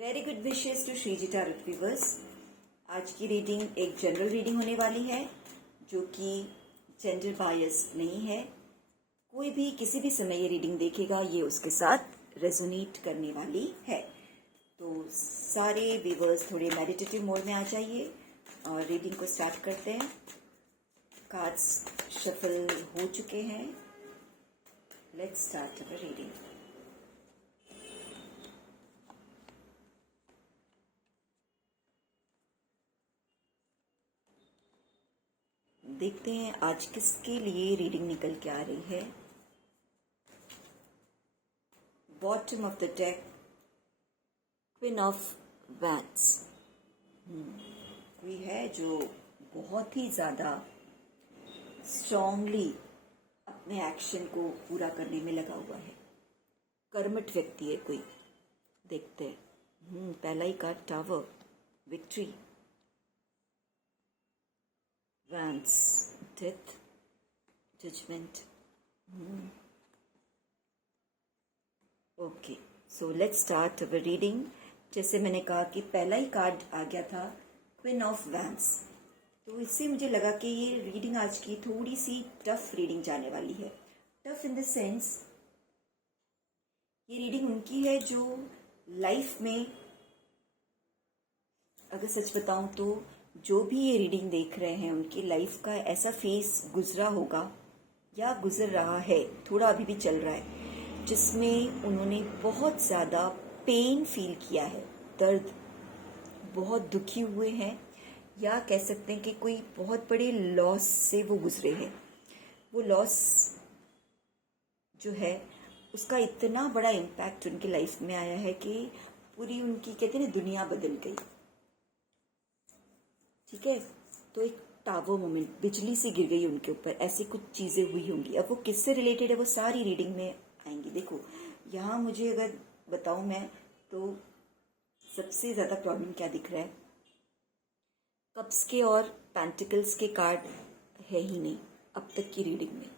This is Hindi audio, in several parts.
Very good wishes to Shriji tarot viewers. आज की रीडिंग एक जनरल रीडिंग होने वाली है जो कि जेंडर बायस नहीं है। कोई भी किसी भी समय ये रीडिंग देखेगा ये उसके साथ रेजोनेट करने वाली है। तो सारे व्यूअर्स थोड़े मेडिटेटिव मोड में आ जाइए और रीडिंग को स्टार्ट करते हैं। कार्ड्स शफल हो चुके हैं। Let's start our reading. देखते हैं आज किसके लिए रीडिंग निकल के आ रही है। Bottom of the deck, queen of wands. कोई है जो बहुत ही ज़्यादा स्ट्रांगली अपने एक्शन को पूरा करने में लगा हुआ है। कर्मठ व्यक्ति है कोई। देखते हैं। पहला ही card tower, victory, Wands, death, judgment. Okay, so let's start our reading. जैसे मैंने कहा कि पहला ही कार्ड आ गया था क्वीन ऑफ वैंड्स, तो इससे मुझे लगा कि ये रीडिंग आज की थोड़ी सी टफ रीडिंग जाने वाली है। टफ इन द सेंस ये रीडिंग उनकी है जो लाइफ में, अगर सच बताऊं तो जो भी ये रीडिंग देख रहे हैं उनकी लाइफ का ऐसा फेस गुजरा होगा या गुजर रहा है, थोड़ा अभी भी चल रहा है, जिसमें उन्होंने बहुत ज़्यादा पेन फील किया है, दर्द, बहुत दुखी हुए हैं, या कह सकते हैं कि कोई बहुत बड़े लॉस से वो गुजरे हैं। वो लॉस जो है उसका इतना बड़ा इम्पैक्ट उनकी लाइफ में आया है कि पूरी उनकी, कहते हैं ना, दुनिया बदल गई। ठीक है, तो एक टावर मोमेंट, बिजली से गिर गई उनके ऊपर, ऐसी कुछ चीज़ें हुई होंगी। अब वो किससे रिलेटेड है वो सारी रीडिंग में आएंगी। देखो यहाँ मुझे अगर बताऊँ मैं तो सबसे ज़्यादा प्रॉब्लम क्या दिख रहा है, कप्स के और पेंटिकल्स के कार्ड है ही नहीं अब तक की रीडिंग में।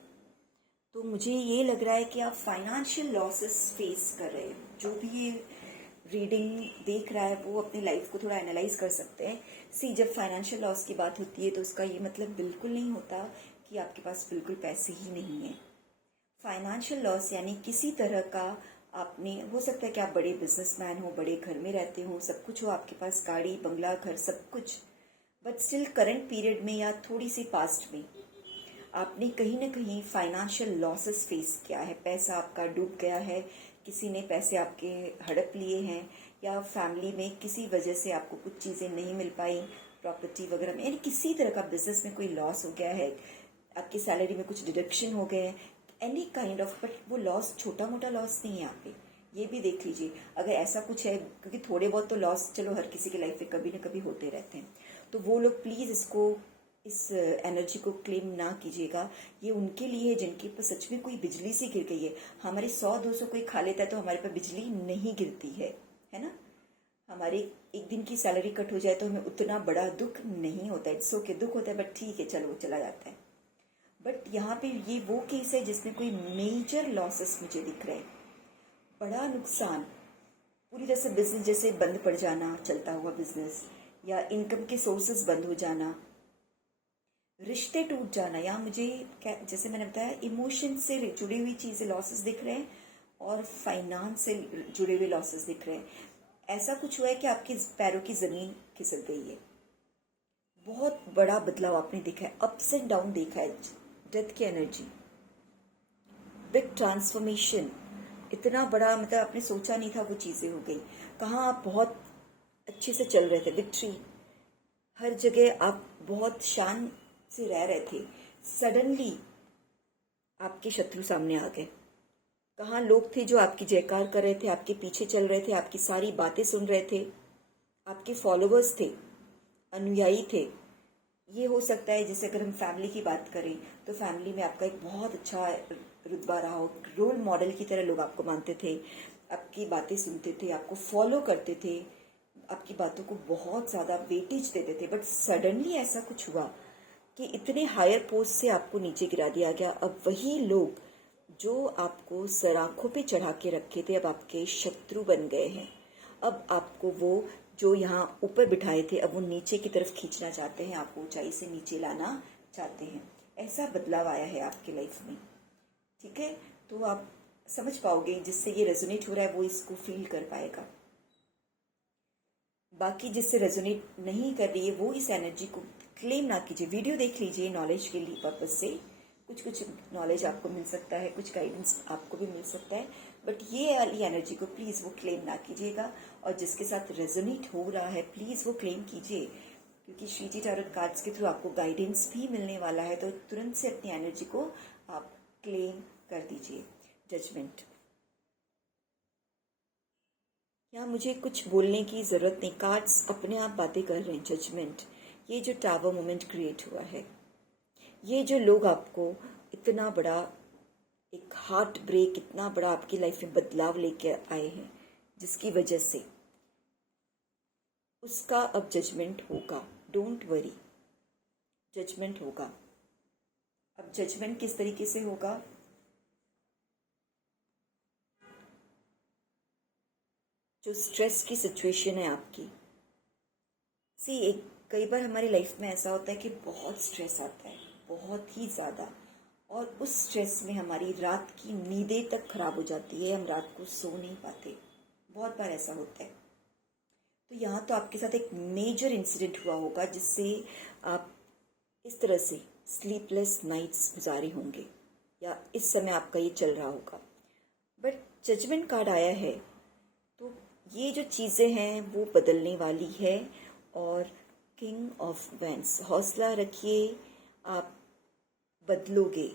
तो मुझे ये लग रहा है कि आप फाइनेंशियल लॉसेस फेस कर रहे हैं। जो भी ये रीडिंग देख रहा है वो अपनी लाइफ को थोड़ा एनालाइज कर सकते हैं। जब फाइनेंशियल लॉस की बात होती है तो उसका ये मतलब बिल्कुल नहीं होता कि आपके पास बिल्कुल पैसे ही नहीं है। फाइनेंशियल लॉस यानी किसी तरह का आपने, हो सकता है कि आप बड़े बिजनेसमैन हो, बड़े घर में रहते हो, सब कुछ हो आपके पास, गाड़ी बंगला घर सब कुछ, बट स्टिल करंट पीरियड में या थोड़ी सी पास्ट में आपने कहीं ना कहीं फाइनेंशियल लॉसेस फेस किया है। पैसा आपका डूब गया है, किसी ने पैसे आपके हड़प लिए हैं, या फैमिली में किसी वजह से आपको कुछ चीज़ें नहीं मिल पाई, प्रॉपर्टी वगैरह में, यानी किसी तरह का बिजनेस में कोई लॉस हो गया है, आपकी सैलरी में कुछ डिडक्शन हो गए हैं, एनी काइंड ऑफ। बट वो लॉस छोटा मोटा लॉस नहीं है यहाँ पे, ये भी देख लीजिए अगर ऐसा कुछ है, क्योंकि थोड़े बहुत तो लॉस चलो हर किसी की लाइफ में कभी ना कभी होते रहते हैं। तो वो लोग प्लीज़ इसको, इस एनर्जी को क्लेम ना कीजिएगा। ये उनके लिए है जिनके पर सच में कोई बिजली से गिर गई है। हमारे 100-200 कोई खा लेता है तो हमारे पर बिजली नहीं गिरती है ना। हमारे एक दिन की सैलरी कट हो जाए तो हमें उतना बड़ा दुख नहीं होता है। इट्स ओके, दुख होता है बट ठीक है, चलो चला जाता है। बट यहाँ पे ये वो केस है जिसमें कोई मेजर लॉसेस मुझे दिख रहे हैं, बड़ा नुकसान, पूरी तरह से बिजनेस जैसे बंद पड़ जाना, चलता हुआ बिजनेस, या इनकम के सोर्सेस बंद हो जाना, रिश्ते टूट जाना, या मुझे जैसे मैंने बताया इमोशन से जुड़ी हुई चीज़ें लॉसेस दिख रहे हैं, और फाइनेंस से जुड़े हुए लॉसेस दिख रहे हैं। ऐसा कुछ हुआ है कि आपके पैरों की ज़मीन खिसक गई है, बहुत बड़ा बदलाव आपने देखा है, अप्स एंड डाउन देखा है, डेथ की एनर्जी, बिग ट्रांसफॉर्मेशन, इतना बड़ा, मतलब आपने सोचा नहीं था वो चीज़ें हो गई। कहाँ आप बहुत अच्छे से चल रहे थे, विक्ट्री, हर जगह आप बहुत शान से रह रहे थे, सडनली आपके शत्रु सामने आ गए। कहाँ लोग थे जो आपकी जयकार कर रहे थे, आपके पीछे चल रहे थे, आपकी सारी बातें सुन रहे थे, आपके फॉलोअर्स थे, अनुयायी थे। ये हो सकता है, जैसे अगर हम फैमिली की बात करें तो फैमिली में आपका एक बहुत अच्छा रुतबा रहा हो, रोल मॉडल की तरह लोग आपको मानते थे, आपकी बातें सुनते थे, आपको फॉलो करते थे, आपकी बातों को बहुत ज़्यादा वेटेज देते थे। बट सडनली ऐसा कुछ हुआ कि इतने हायर पोस्ट से आपको नीचे गिरा दिया गया। अब वही लोग जो आपको सराखों पे चढ़ा के रखे थे अब आपके शत्रु बन गए हैं। अब आपको वो जो यहाँ ऊपर बिठाए थे अब वो नीचे की तरफ खींचना चाहते हैं, आपको ऊंचाई से नीचे लाना चाहते हैं। ऐसा बदलाव आया है आपकी लाइफ में, ठीक है। तो आप समझ पाओगे, जिससे ये रेजोनेट हो रहा है वो इसको फील कर पाएगा। बाकी जिससे रेजोनेट नहीं कर रही है वो इस एनर्जी को क्लेम ना कीजिए। वीडियो देख लीजिए नॉलेज के लिए पर्पज से, कुछ नॉलेज आपको मिल सकता है, कुछ गाइडेंस आपको भी मिल सकता है, बट ये वाली एनर्जी को प्लीज़ वो क्लेम ना कीजिएगा। और जिसके साथ रेजोनेट हो रहा है प्लीज़ वो क्लेम कीजिए, क्योंकि श्री जी टैरोट कार्ड्स के थ्रू आपको गाइडेंस भी मिलने वाला है। तो तुरंत से अपनी एनर्जी को आप क्लेम कर दीजिए। जजमेंट, यहाँ मुझे कुछ बोलने की ज़रूरत नहीं, कार्ड्स अपने आप बातें कर रहे हैं। जजमेंट, ये जो टावर मोमेंट क्रिएट हुआ है, ये जो लोग आपको इतना बड़ा एक हार्ट ब्रेक, इतना बड़ा आपकी लाइफ में बदलाव लेके आए हैं, जिसकी वजह से उसका अब जजमेंट होगा। डोंट वरी, जजमेंट होगा। अब जजमेंट किस तरीके से होगा? जो स्ट्रेस की सिचुएशन है आपकी, कई बार हमारी लाइफ में ऐसा होता है कि बहुत स्ट्रेस आता है, बहुत ही ज़्यादा, और उस स्ट्रेस में हमारी रात की नींदें तक खराब हो जाती है, हम रात को सो नहीं पाते। बहुत बार ऐसा होता है। तो यहाँ तो आपके साथ एक मेजर इंसिडेंट हुआ होगा जिससे आप इस तरह से स्लीपलेस नाइट्स गुजारे होंगे, या इस समय आपका ये चल रहा होगा। बट जजमेंट कार्ड आया है, तो ये जो चीज़ें हैं वो बदलने वाली है। और किंग ऑफ वैंड्स, हौसला रखिए, आप बदलोगे।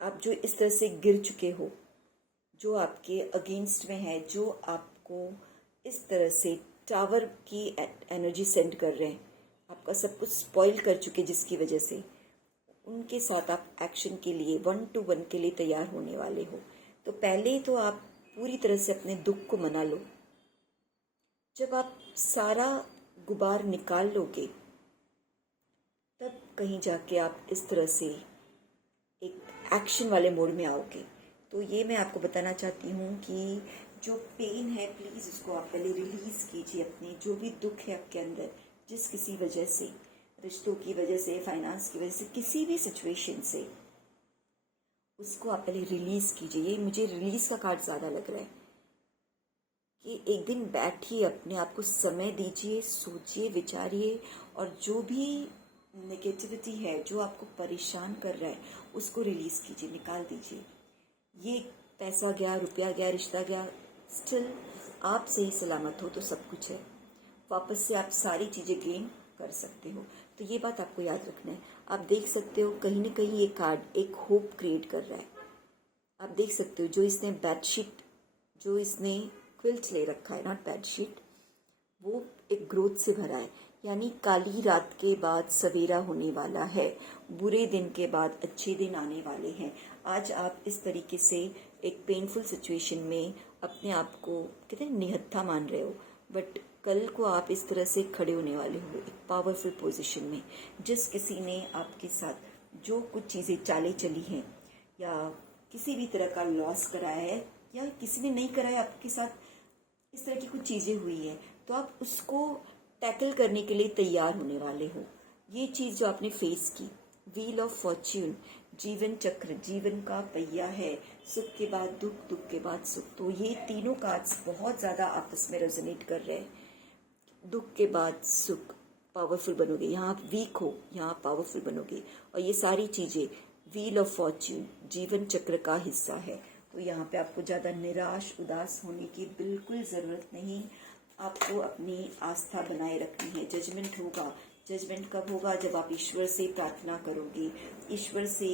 आप जो इस तरह से गिर चुके हो, जो आपके अगेंस्ट में है, जो आपको इस तरह से टावर की एनर्जी सेंड कर रहे हैं, आपका सब कुछ स्पॉइल कर चुके, जिसकी वजह से उनके साथ आप एक्शन के लिए 1-to-1 के लिए तैयार होने वाले हो। तो पहले तो आप पूरी तरह से अपने दुख को मना लो। जब आप सारा गुबार निकाल लोगे, तब कहीं जाके आप इस तरह से एक एक्शन वाले मोड में आओगे। तो ये मैं आपको बताना चाहती हूँ कि जो पेन है प्लीज़ उसको आप पहले रिलीज़ कीजिए। अपने जो भी दुख है आपके अंदर, जिस किसी वजह से, रिश्तों की वजह से, फाइनेंस की वजह से, किसी भी सिचुएशन से, उसको आप पहले रिलीज़ कीजिए। ये मुझे रिलीज़ का कार्ड ज़्यादा लग रहा है कि एक दिन बैठिए, अपने आप को समय दीजिए, सोचिए, विचारिए, और जो भी नेगेटिविटी है, जो आपको परेशान कर रहा है, उसको रिलीज़ कीजिए, निकाल दीजिए। ये पैसा गया, रुपया गया, रिश्ता गया, स्टिल आप सही सलामत हो तो सब कुछ है। वापस से आप सारी चीज़ें गेन कर सकते हो। तो ये बात आपको याद रखना है। आप देख सकते हो कहीं ना कहीं ये कार्ड एक होप क्रिएट कर रहा है। आप देख सकते हो जो इसने बेडशीट, जो इसने क्विल्ट ले रखा है, नॉट बेडशीट, वो एक ग्रोथ से भरा है। यानी काली रात के बाद सवेरा होने वाला है, बुरे दिन के बाद अच्छे दिन आने वाले हैं। आज आप इस तरीके से एक पेनफुल सिचुएशन में अपने आप को कहते हैं निहत्था मान रहे हो, बट कल को आप इस तरह से खड़े होने वाले हो एक पावरफुल पोजीशन में। जिस किसी ने आपके साथ जो कुछ चीज़ें चालें चली हैं, या किसी भी तरह का लॉस कराया है, या किसी ने नहीं कराया, आपके साथ इस तरह की कुछ चीज़ें हुई है, तो आप उसको टैकल करने के लिए तैयार होने वाले हो। ये चीज़ जो आपने फेस की, व्हील ऑफ फॉर्च्यून, जीवन चक्र, जीवन का पहिया है, सुख के बाद दुख, दुख के बाद सुख। तो ये तीनों कार्ड्स बहुत ज़्यादा आपस में रेजोनेट कर रहे हैं। दुख के बाद सुख, पावरफुल बनोगे। यहाँ आप वीक हो, यहाँ पावरफुल बनोगे। और ये सारी चीज़ें व्हील ऑफ फॉर्च्यून, जीवन चक्र का हिस्सा है। तो यहाँ पे आपको ज़्यादा निराश, उदास होने की बिल्कुल ज़रूरत नहीं। आपको अपनी आस्था बनाए रखनी है। जजमेंट होगा। जजमेंट कब होगा? जब आप ईश्वर से प्रार्थना करोगे, ईश्वर से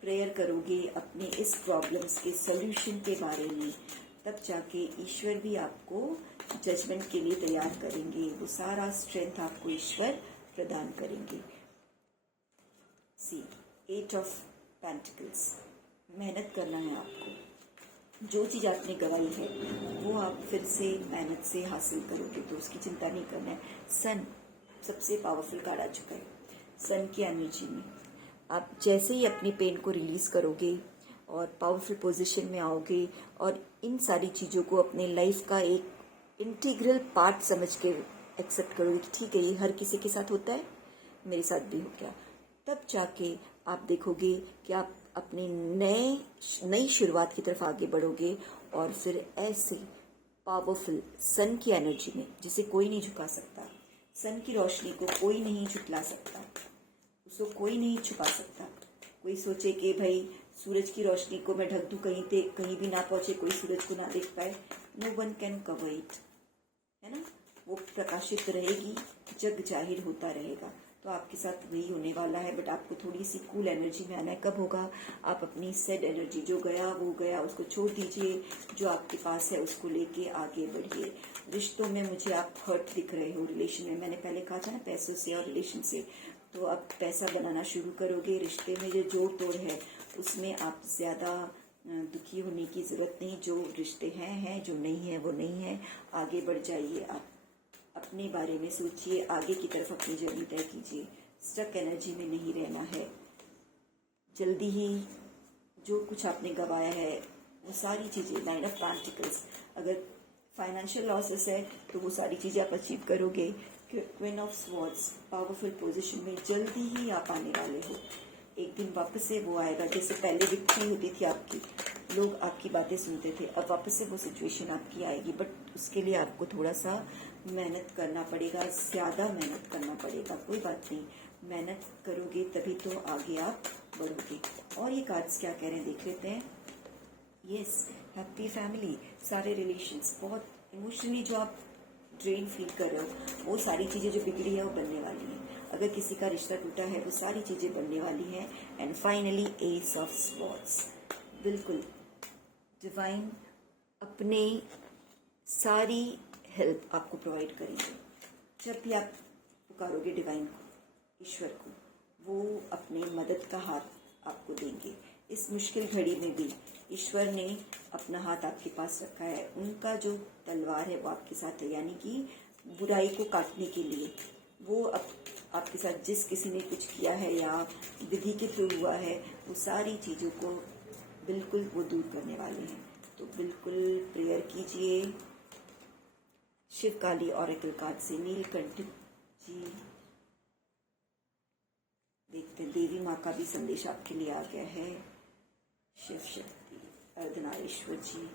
प्रेयर करोगे अपने इस प्रॉब्लम्स के सॉल्यूशन के बारे में, तब जाके ईश्वर भी आपको जजमेंट के लिए तैयार करेंगे। वो सारा स्ट्रेंथ आपको ईश्वर प्रदान करेंगे। सी 8 ऑफ पेंटिकल्स, मेहनत करना है आपको। जो चीज़ आपने गवाई है वो आप फिर से मेहनत से हासिल करोगे, तो उसकी चिंता नहीं करना है। सन सबसे पावरफुल कार्ड आ चुका है। सन की एनर्जी में आप जैसे ही अपनी पेन को रिलीज़ करोगे और पावरफुल पोजीशन में आओगे, और इन सारी चीज़ों को अपने लाइफ का एक इंटीग्रल पार्ट समझ के एक्सेप्ट करोगे कि ठीक है ये हर किसी के साथ होता है, मेरे साथ भी हो गया, तब जाके आप देखोगे कि आप अपनी नई शुरुआत की तरफ आगे बढ़ोगे और फिर ऐसे पावरफुल सन की एनर्जी में, जिसे कोई नहीं झुका सकता, सन की रोशनी को कोई नहीं झुटला सकता, उसको कोई नहीं छुपा सकता। कोई सोचे कि भाई सूरज की रोशनी को मैं ढक दूं, कहीं भी ना पहुंचे, कोई सूरज को ना देख पाए, no one can cover it, है ना। वो प्रकाशित रहेगी, जग जाहिर होता रहेगा। तो आपके साथ वही होने वाला है, बट आपको थोड़ी सी कूल एनर्जी में आना है। कब होगा? आप अपनी सेड एनर्जी, जो गया वो गया, उसको छोड़ दीजिए, जो आपके पास है उसको लेके आगे बढ़िए। रिश्तों में मुझे आप हर्ट दिख रहे हो, रिलेशन में, मैंने पहले कहा था ना, पैसों से और रिलेशन से, तो अब पैसा बनाना शुरू करोगे। रिश्ते में जो जोड़ तोड़ है उसमें आप ज़्यादा दुखी होने की ज़रूरत नहीं। जो रिश्ते हैं, जो नहीं है वो नहीं है, आगे बढ़ जाइए। आप अपने बारे में सोचिए, आगे की तरफ अपनी जर्नी तय कीजिए। स्टक एनर्जी में नहीं रहना है। जल्दी ही जो कुछ आपने गवाया है वो सारी चीज़ें, नाइन ऑफ पेंटिकल्स, अगर फाइनेंशियल लॉसेस है तो वो सारी चीज़ें आप अचीव करोगे। Queen of swords, powerful position में जल्दी ही आप आने वाले हो। एक दिन वापस से वो आएगा, जैसे पहले विक्ट्री होती थी आपकी, लोग आपकी बातें सुनते थे, अब वापस से वो सिचुएशन आपकी आएगी, बट उसके लिए आपको थोड़ा सा मेहनत करना पड़ेगा, ज़्यादा मेहनत करना पड़ेगा। कोई बात नहीं, मेहनत करोगे तभी तो आगे आप बढ़ोगे। और ये कार्ड्स क्या कह रहे हैं देख लेते हैं। यस, हैप्पी फैमिली, सारे रिलेशंस, बहुत इमोशनली जो आप ड्रेन फील कर रहे हो, वो सारी चीज़ें जो बिगड़ी है वो बनने वाली है। अगर किसी का रिश्ता टूटा है वो सारी चीज़ें बनने वाली हैं। And finally S of swords, बिल्कुल डिवाइन अपने सारी हेल्प आपको प्रोवाइड करेंगे। जब भी आप पुकारोगे डिवाइन को, ईश्वर को, वो अपने मदद का हाथ आपको देंगे। इस मुश्किल घड़ी में भी ईश्वर ने अपना हाथ आपके पास रखा है। उनका जो तलवार है वो आपके साथ है, यानी कि बुराई को काटने के लिए। वो आपके साथ जिस किसी ने कुछ किया है या विधि के थ्रू हुआ है, वो सारी चीज़ों को बिल्कुल वो दूर करने वाले हैं। तो बिल्कुल प्रेयर कीजिए शिव काली ऑरेकल कार्ड से। नीलकंठ जी, देखते हैं देवी माँ का भी संदेश आपके लिए आ गया है। शिव शक्ति, अर्धनारीश्वर जी,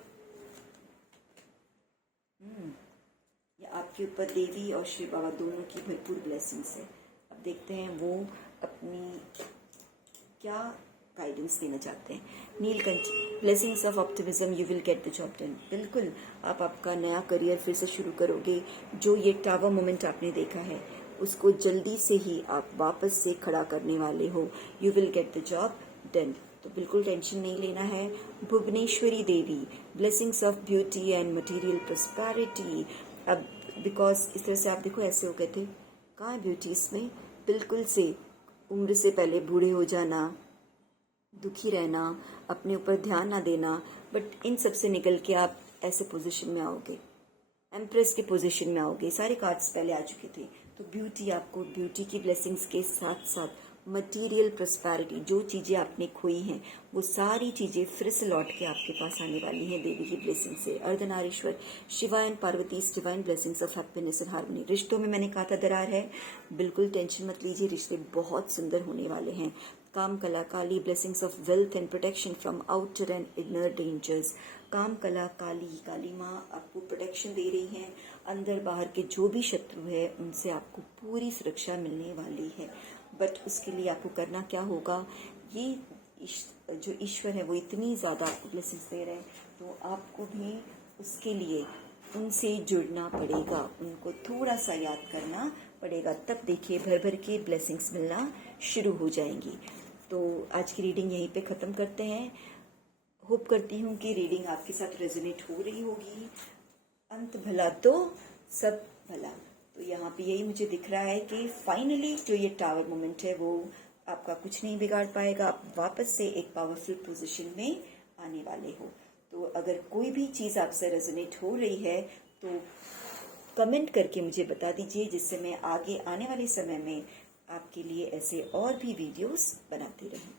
ये आपके ऊपर देवी और शिव बाबा दोनों की भरपूर ब्लेसिंग्स है। अब देखते हैं वो अपनी क्या गाइडेंस देना चाहते हैं। Neelkanth, blessings of optimism, you will get the job done. बिल्कुल आप आपका नया करियर फिर से शुरू करोगे। जो ये टावर मोमेंट आपने देखा है उसको जल्दी से ही आप वापस से खड़ा करने वाले हो। You will get the job done. तो बिल्कुल टेंशन नहीं लेना है। Bhuvaneshwari Devi, blessings of beauty and material prosperity. अब बिकॉज इस तरह से आप देखो ऐसे हो गए थे, कहाँ है ब्यूटी इसमें? बिल्कुल से उम्र से पहले बूढ़े हो जाना, दुखी रहना, अपने ऊपर ध्यान ना देना, बट इन सब से निकल के आप ऐसे पोजीशन में आओगे, एम्प्रेस के पोजीशन में आओगे। सारे कार्ड्स पहले आ चुके थे। तो ब्यूटी, आपको ब्यूटी की ब्लेसिंग्स के साथ साथ मटेरियल प्रॉस्पेरिटी, जो चीज़ें आपने खोई हैं वो सारी चीज़ें फिर से लौट के आपके पास आने वाली हैं देवी की ब्लेसिंग से। Ardhanarishwar, Shiva and Parvati, divine blessings of happiness and harmony. रिश्तों में मैंने कहा था दरार है, बिल्कुल टेंशन मत लीजिए, रिश्ते बहुत सुंदर होने वाले हैं। Kama Kala Kali, blessings of wealth and protection from outer and inner dangers. Kama Kala काली, काली माँ आपको प्रोटेक्शन दे रही हैं। अंदर बाहर के जो भी शत्रु है उनसे आपको पूरी सुरक्षा मिलने वाली है। बट उसके लिए आपको करना क्या होगा? ये जो ईश्वर है वो इतनी ज़्यादा आपको ब्लेसिंग्स दे रहे हैं, तो आपको भी उसके लिए उनसे जुड़ना पड़ेगा, उनको थोड़ा सा याद करना पड़ेगा। तब देखिए भर भर के ब्लेसिंग्स मिलना शुरू हो जाएंगी। तो आज की रीडिंग यहीं पे ख़त्म करते हैं। होप करती हूँ कि रीडिंग आपके साथ रेजोनेट हो रही होगी। अंत भला तो सब भला। तो यहाँ पे यही मुझे दिख रहा है कि फाइनली जो ये टावर मोमेंट है वो आपका कुछ नहीं बिगाड़ पाएगा। आप वापस से एक पावरफुल पोजीशन में आने वाले हो। तो अगर कोई भी चीज़ आपसे रेजोनेट हो रही है तो कमेंट करके मुझे बता दीजिए, जिससे मैं आगे आने वाले समय में आपके लिए ऐसे और भी वीडियोस बनाती रहूं।